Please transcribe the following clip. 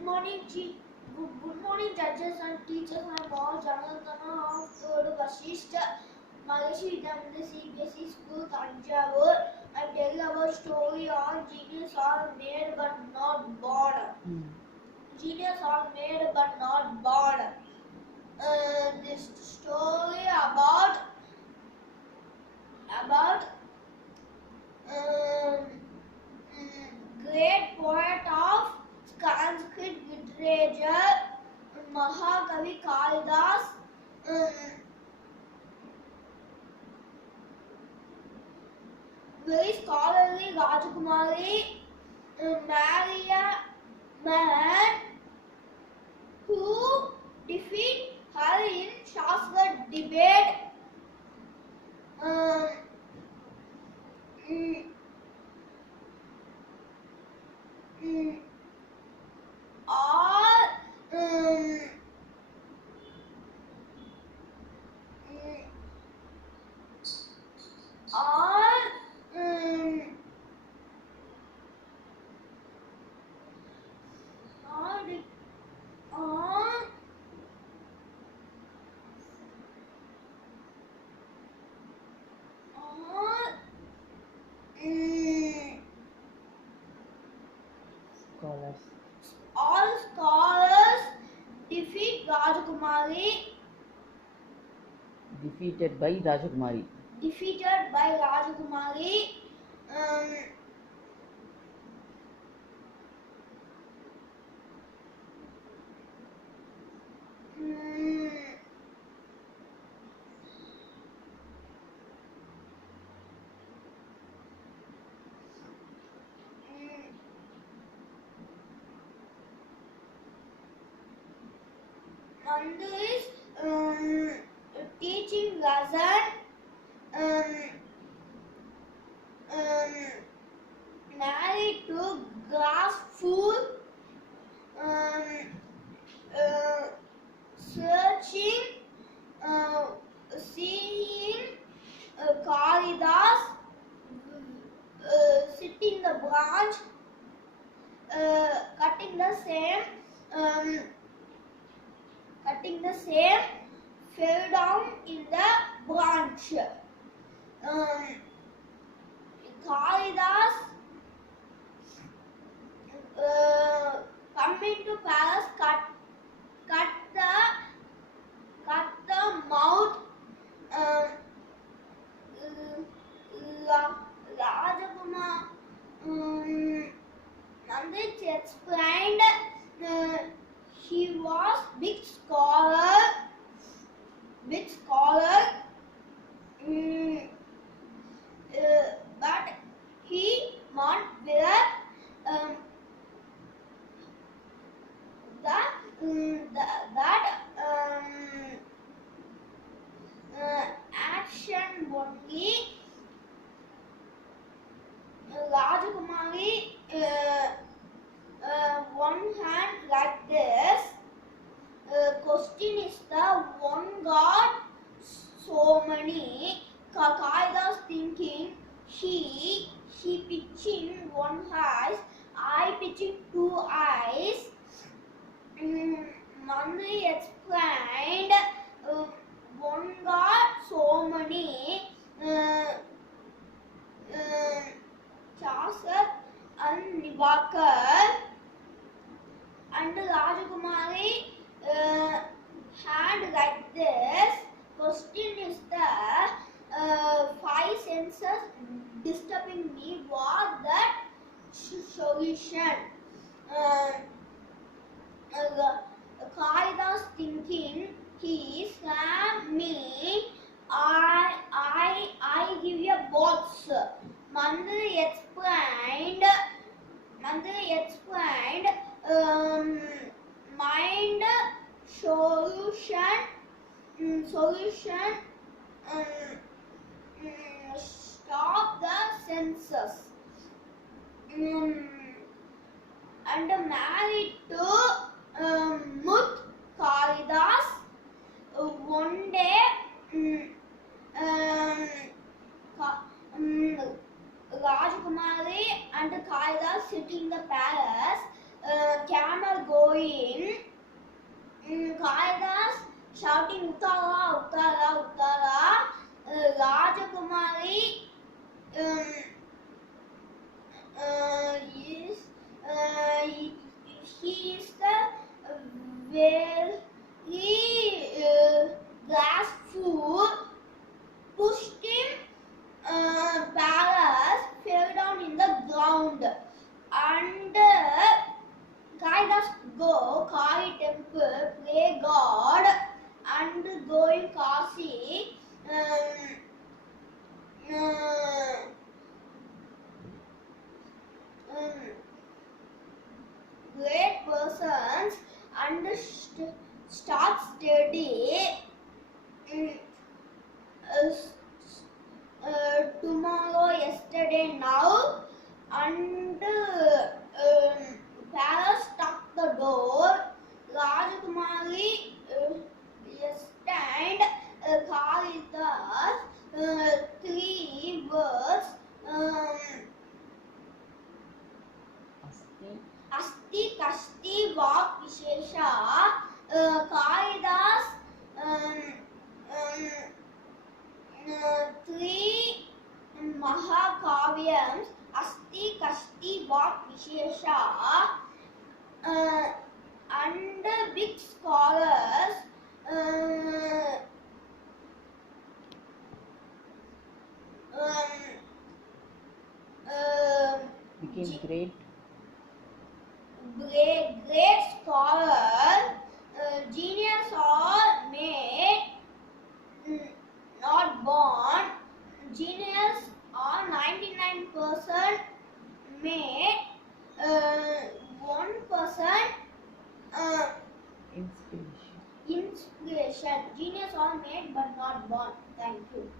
Good morning, judges and teachers. I am all Janatana of 3rd Vasishta Maharishi Vidyananda CBSE School, Tanjavur. I am telling about story on genius are made but not born. Genius are made but not born. This story about great poet of Sanskrit literature, Mahakavi Kalidas. Very scholarly Rajakumari marry a man who defeat her in Shastra debate. All scholars defeat Rajakumari. Defeated by Rajakumari. Nandu is teaching lesson. Married to glass fool. Searching, seeing Kalidas sitting the branch, cutting the same, fell down in the branch. Kalidas coming to palace, cut the mouth. Rajakumar Nandit explained he was big scholar, but he not wear action only. Rajakumari one hand like this. Question is the one God so many. Kalidas thinking he pitching one eyes, I pitching two eyes. Mandri explained one God so many. Chasat and Nivakar and Rajakumari hand like this. Question is the five senses disturbing me. What that solution? Kalidas thinking he slammed me. I give you a box. Mandri explained mind solution stop the senses. And married to Mut Kalidas. One day Rajkumari and Kalidas sitting in the palace. Camel going going. Kalidas shouting Uttara, Uttara, Uttara. Rajakumari is he is the very graceful, pushed him. Palace fell down in the ground, and Kaidas go Kali temple, pray God, and go in Kasi. Great persons and start steady. Tomorrow, yesterday, now, and Palace stuck the door. Rajakumari stand Kalidas 3 words. Asti Kasti Vak Vishesha. Kalidas 3 Mahakavyams. Asti Kasti Vak Vishesha. And big scholars Became great. Great scholars, genius are made, not born. Genius are 99% made, 1% Inspiration. inspiration. Genius are made but not born. Thank you.